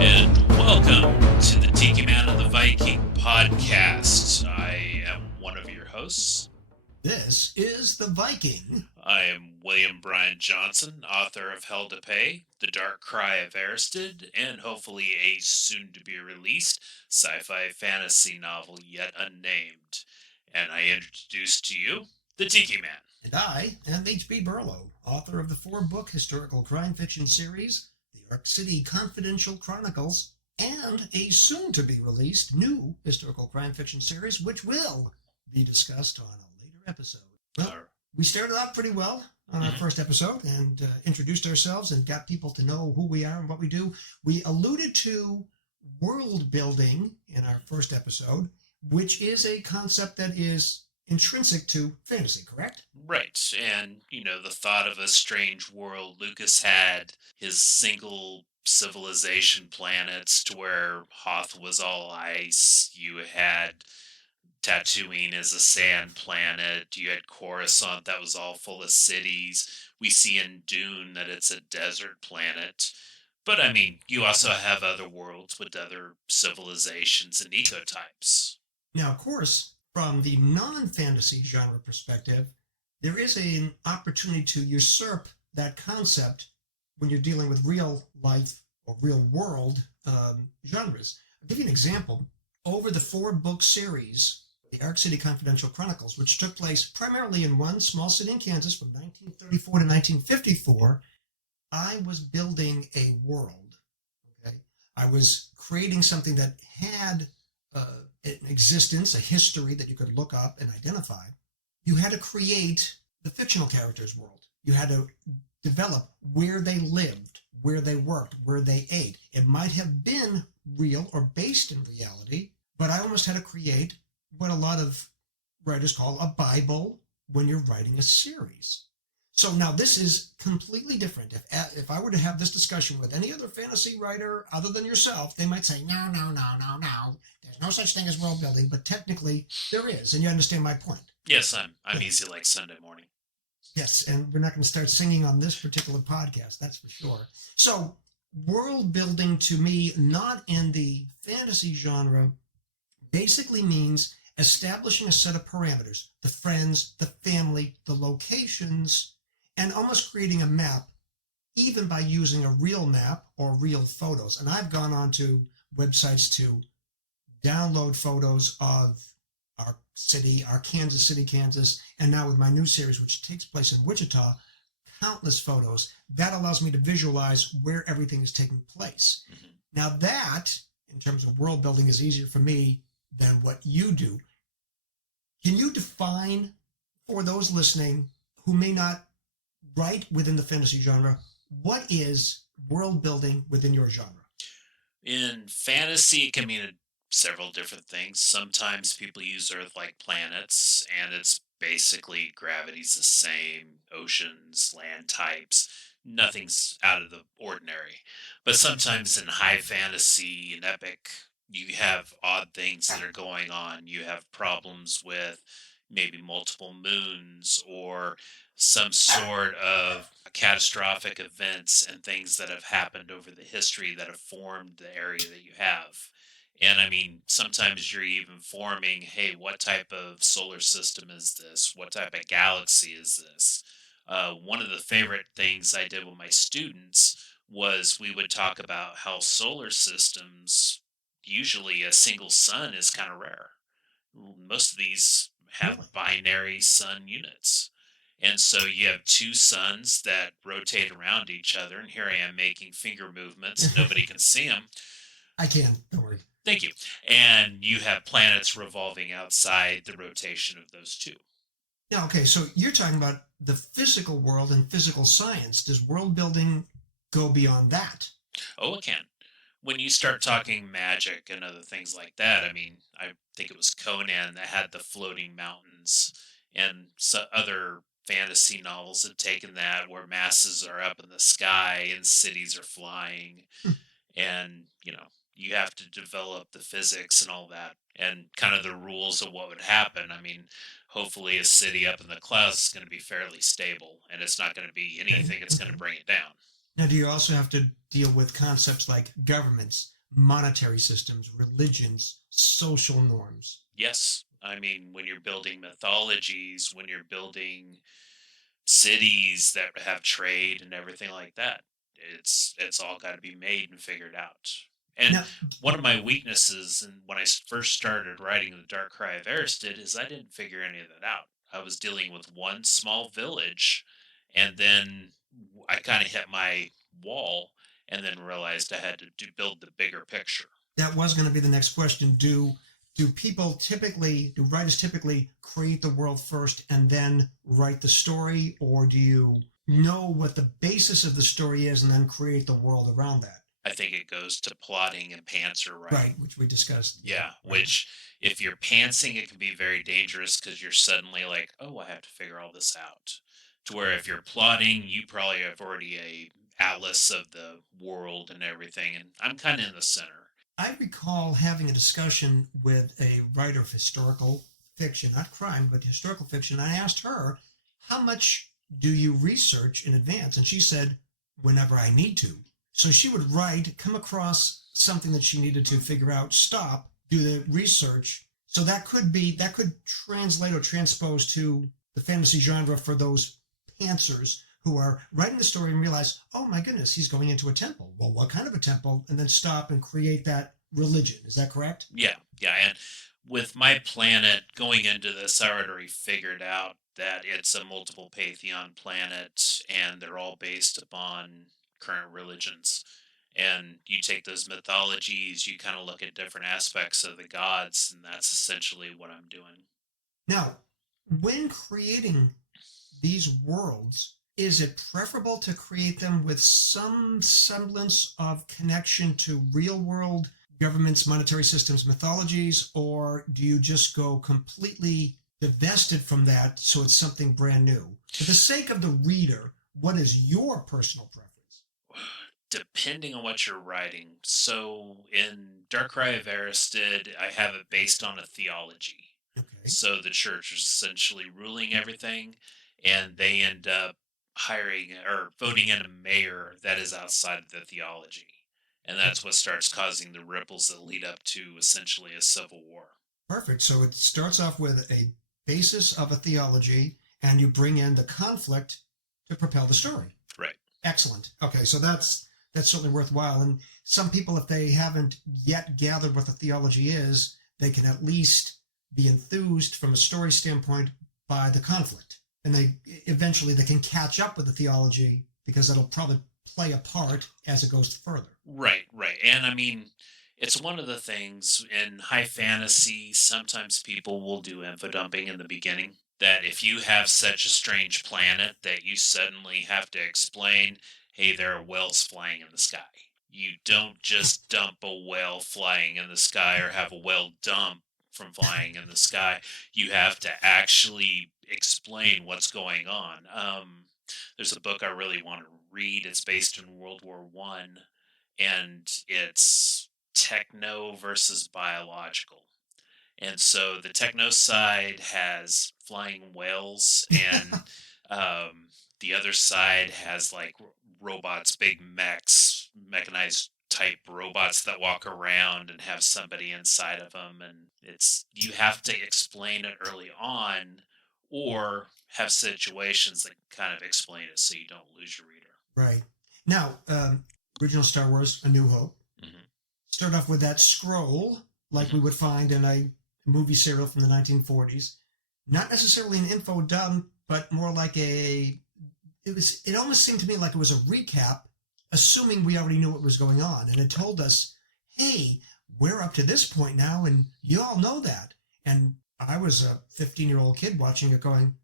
and welcome to the Tiki Man and the Viking podcast. I am one of your hosts. This is the Viking. I am William Bryan Johnson, author of Hell to Pay, The Dark Cry of Erised, and hopefully a soon to be released sci fi fantasy novel yet unnamed. And I introduce to you the Tiki Man. And I am H.B. Burlow, author of the four-book historical crime fiction series, The Ark City Confidential Chronicles, and a soon-to-be-released new historical crime fiction series, which will be discussed on a later episode. Well, we started off pretty well on our first episode and introduced ourselves and got people to know who we are and what we do. We alluded to world building in our first episode, which is a concept that is intrinsic to fantasy, correct? Right. And, the thought of a strange world. Lucas had his single civilization planets to where Hoth was all ice. You had Tatooine as a sand planet. You had Coruscant that was all full of cities. We see in Dune that it's a desert planet. But I mean, you also have other worlds with other civilizations and ecotypes. Now, of course, from the non-fantasy genre perspective, there is an opportunity to usurp that concept when you're dealing with real life or real world genres. I'll give you an example. Over the four-book series, the Ark City Confidential Chronicles, which took place primarily in one small city in Kansas from 1934 to 1954, I was building a world. Okay, I was creating something that had an existence, a history that you could look up and identify. You had to create the fictional characters' world. You had to develop where they lived, where they worked, where they ate. It might have been real or based in reality, but I almost had to create what a lot of writers call a Bible when you're writing a series. So now this is completely different. If I were to have this discussion with any other fantasy writer other than yourself, they might say, no. There's no such thing as world building, but technically there is, and you understand my point. Yes, I'm easy like Sunday morning. Yes, and we're not going to start singing on this particular podcast, that's for sure. So world building to me, not in the fantasy genre, basically means establishing a set of parameters, the friends, the family, the locations, and almost creating a map, even by using a real map or real photos. And I've gone onto websites to download photos of our city, our Kansas City, Kansas, and now with my new series, which takes place in Wichita, countless photos. That allows me to visualize where everything is taking place. Mm-hmm. Now that, in terms of world building, is easier for me than what you do. Can you define for those listening who may not write within the fantasy genre, what is world building within your genre? In fantasy, it can mean several different things. Sometimes people use Earth-like planets, and it's basically gravity's the same, oceans, land types. Nothing's out of the ordinary. But sometimes in high fantasy and epic, you have odd things that are going on. You have problems with maybe multiple moons or some sort of catastrophic events and things that have happened over the history that have formed the area that you have. And I mean, sometimes you're even forming, hey, what type of solar system is this? What type of galaxy is this? One of the favorite things I did with my students was we would talk about how solar systems, usually a single sun is kind of rare. Most of these have binary sun units. And so you have two suns that rotate around each other. And here I am making finger movements. Nobody can see them. I can, don't worry. Thank you. And you have planets revolving outside the rotation of those two. Yeah, okay, so you're talking about the physical world and physical science. Does world building go beyond that? Oh, it can. When you start talking magic and other things like that, I mean, I think it was Conan that had the floating mountains, and other fantasy novels have taken that where masses are up in the sky and cities are flying. And, you have to develop the physics and all that and kind of the rules of what would happen. I mean, hopefully a city up in the clouds is going to be fairly stable and it's not going to be anything that's going to bring it down. Now, do you also have to deal with concepts like governments, monetary systems, religions, social norms? Yes. I mean, when you're building mythologies, when you're building cities that have trade and everything like that, it's all got to be made and figured out. And Now, one of my weaknesses, and when I first started writing the Dark Cry of Erised, is I didn't figure any of that out. I was dealing with one small village, and then I kind of hit my wall, and then realized I had to build the bigger picture. that was going to be the next question. Do writers typically create the world first and then write the story, or do you know what the basis of the story is and then create the world around that? I think it goes to plotting and pantser writing. Right, which we discussed. Yeah, Yeah, right. which if you're pantsing, it can be very dangerous because you're suddenly like, oh, I have to figure all this out. To where if you're plotting, you probably have already a atlas of the world and everything, and I'm kind of in the center. I recall having a discussion with a writer of historical fiction, not crime, but historical fiction. I asked her, how much do you research in advance? And she said, whenever I need to. So she would write, come across something that she needed to figure out, stop, do the research. So that could translate or transpose to the fantasy genre for those pantsers who are writing the story and realize, oh my goodness, he's going into a temple. Well, what kind of a temple? And then stop and create that religion. Is that correct? Yeah, yeah, and with my planet going into this, I already figured out that it's a multiple pantheon planet, and they're all based upon current religions. And you take those mythologies, you kind of look at different aspects of the gods, and that's essentially what I'm doing. Now, when creating these worlds, is it preferable to create them with some semblance of connection to real world governments, monetary systems, mythologies, or do you just go completely divested from that so it's something brand new? For the sake of the reader, what is your personal preference? Depending on what you're writing. So in Dark Cry of Erised, I have it based on a theology. Okay. So the church is essentially ruling everything, and they end up hiring or voting in a mayor that is outside of the theology. And that's what starts causing the ripples that lead up to essentially a civil war. Perfect. So it starts off with a basis of a theology, and you bring in the conflict to propel the story. Right. Excellent. Okay, so that's certainly worthwhile. And some people, if they haven't yet gathered what the theology is, they can at least be enthused from a story standpoint by the conflict, and they can catch up with the theology because it'll probably play a part as it goes further. Right, right. And I mean, it's one of the things in high fantasy, sometimes people will do info dumping in the beginning. That if you have such a strange planet that you suddenly have to explain, hey, there are whales flying in the sky. You don't just dump a whale flying in the sky or have a whale dump from flying in the sky. You have to actually explain what's going on. There's a book I really want to read. It's based in World War I, and it's techno versus biological. And so the techno side has flying whales, and the other side has like robots, big mechs, mechanized type robots that walk around and have somebody inside of them. And you have to explain it early on, or have situations that kind of explain it so you don't lose your reader. Right. Now, original Star Wars, A New Hope, Hmm. start off with that scroll like we Hmm. would find in a movie serial from the 1940s. Not necessarily an info dump, but more like it almost seemed to me like it was a recap, assuming we already knew what was going on. And it told us, hey, we're up to this point now, and you all know that. And I was a 15-year-old kid watching it going,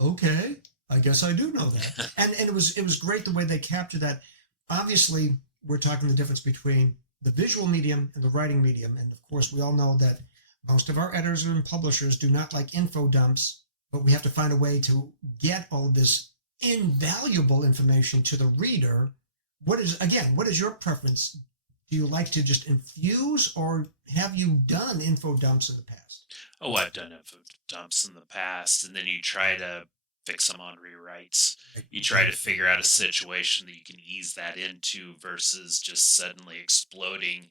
okay, I guess I do know that. And it was great the way they captured that. Obviously, we're talking the difference between the visual medium and the writing medium. And of course, we all know that most of our editors and publishers do not like info dumps, but we have to find a way to get all of this invaluable information to the reader. What is your preference? Do you like to just infuse, or have you done info dumps in the past? Oh, I've done info dumps in the past, and then you try to fix them on rewrites. You try to Okay. figure out a situation that you can ease that into versus just suddenly exploding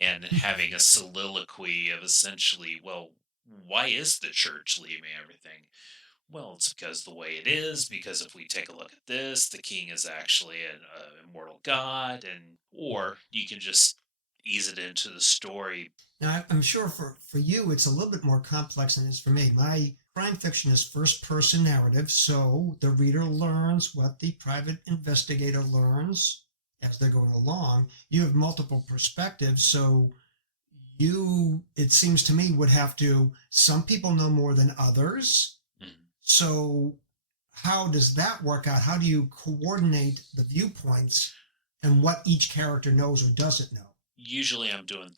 and having a soliloquy of essentially, well, why is the church leaving everything? Well, it's because the way it is. Because if we take a look at this, the king is actually an immortal god, and or you can just ease it into the story. Now, I'm sure for you, it's a little bit more complex than it is for me. My crime fiction is first person narrative, so the reader learns what the private investigator learns as they're going along. You have multiple perspectives, so you, it seems to me, would have to, some people know more than others. Mhm. So, how does that work out? How do you coordinate the viewpoints and what each character knows or doesn't know? Usually, I'm doing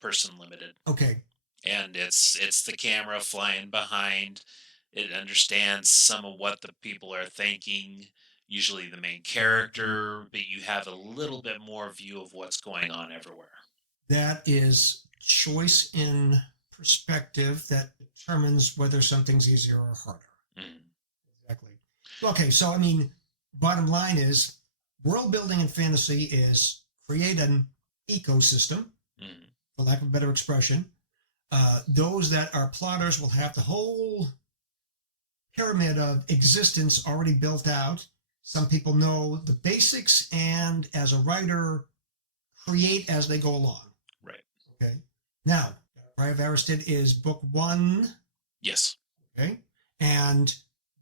person limited, Okay, and it's the camera flying behind. It understands some of what the people are thinking. Usually, the main character, but you have a little bit more view of what's going on everywhere. that is choice in perspective that determines whether something's easier or harder. Mhm. Exactly. Okay, so I mean, bottom line is world building in fantasy is create an ecosystem, Mhm. for lack of a better expression. Those that are plotters will have the whole pyramid of existence already built out. Some people know the basics, and as a writer, create as they go along. Right. Okay. Now, Cry of Aristid is book one. Yes. Okay. And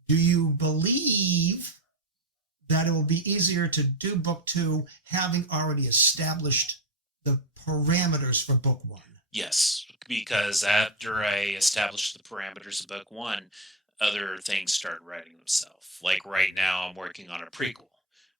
do you believe that it will be easier to do book two having already established the parameters for book one? Yes, because after I established the parameters of book one, other things started writing themselves. Like right now, I'm working on a prequel,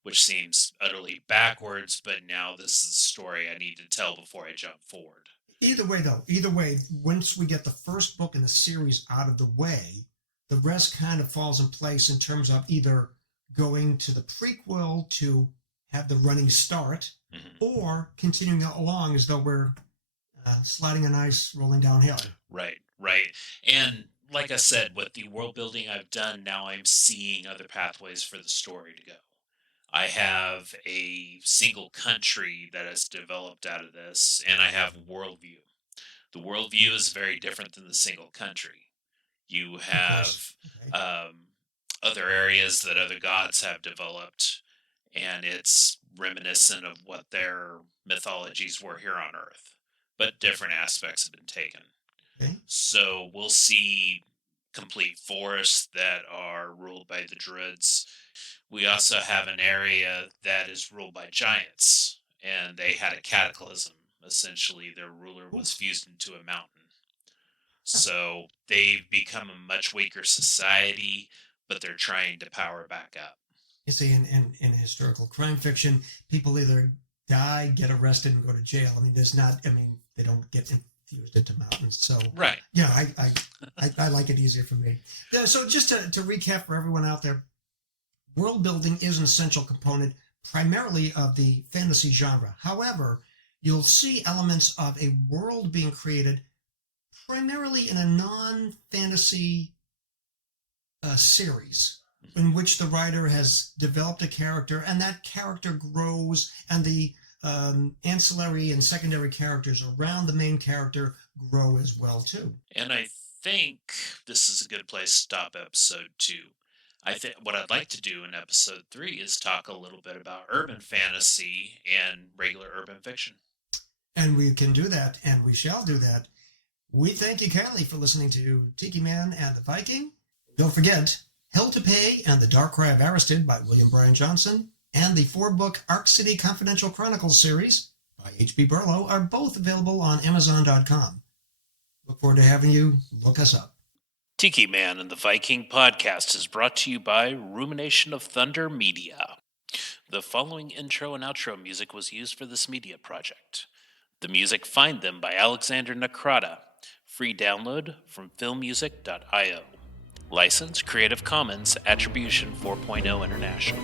which seems utterly backwards, but now this is a story I need to tell before I jump forward. Either way, though, either way, once we get the first book in the series out of the way, the rest kind of falls in place in terms of either going to the prequel to have the running start Mhm. or continuing along as though we're sliding on ice, rolling downhill. Right, right. And like I said, with the world building I've done, now I'm seeing other pathways for the story to go. I have a single country that has developed out of this, and I have worldview. The worldview is very different than the single country. You Of course. have Okay. um, other areas that other gods have developed, and it's reminiscent of what their mythologies were here on Earth, but different aspects have been taken. Okay. So we'll see complete forests that are ruled by the Druids. We also have an area that is ruled by giants, and they had a cataclysm. Essentially, their ruler was Oof. fused into a mountain. So they've become a much weaker society, but they're trying to power back up. You see, in historical crime fiction, people either die, get arrested, and go to jail. I mean, there's not. I mean, they don't get infused into mountains. So, Right. yeah, I like it easier for me. So, just to recap for everyone out there, world building is an essential component primarily of the fantasy genre. However, you'll see elements of a world being created primarily in a non-fantasy series in which the writer has developed a character and that character grows, and the ancillary and secondary characters around the main character grow as well too. And I think this is a good place to stop episode 2. I think what I'd like to do in episode 3 is talk a little bit about urban fantasy and regular urban fiction. And we can do that, and we shall do that. We thank you kindly for listening to Tiki Man and the Viking. Don't forget, Hell to Pay and The Dark Cry of Aristid by William Bryan Johnson and the four-book Arc City Confidential Chronicles series by H.B. Burlow are both available on Amazon.com. Look forward to having you look us up. Tiki Man and the Viking podcast is brought to you by Rumination of Thunder Media. The following intro and outro music was used for this media project. The music Find Them by Alexander Nakrata. Free download from filmmusic.io. License Creative Commons Attribution 4.0 International.